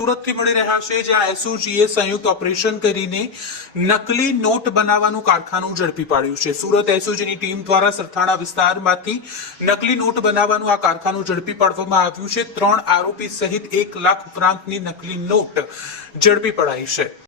સુરતથી મળી રહ્યા છે, જ્યાં એસઓજીએ સંયુક્ત ઓપરેશન કરીને નકલી નોટ બનાવવાનું કારખાનું ઝડપી પાડ્યું છે। સુરત એસઓજીની ટીમ દ્વારા સરથાણા વિસ્તારમાંથી નકલી નોટ બનાવવાનું આ કારખાનું ઝડપી પાડવામાં આવ્યું છે। 3 આરોપી સહિત 1 લાખ ઉપરાંતની નકલી નોટ ઝડપી પડાઈ છે।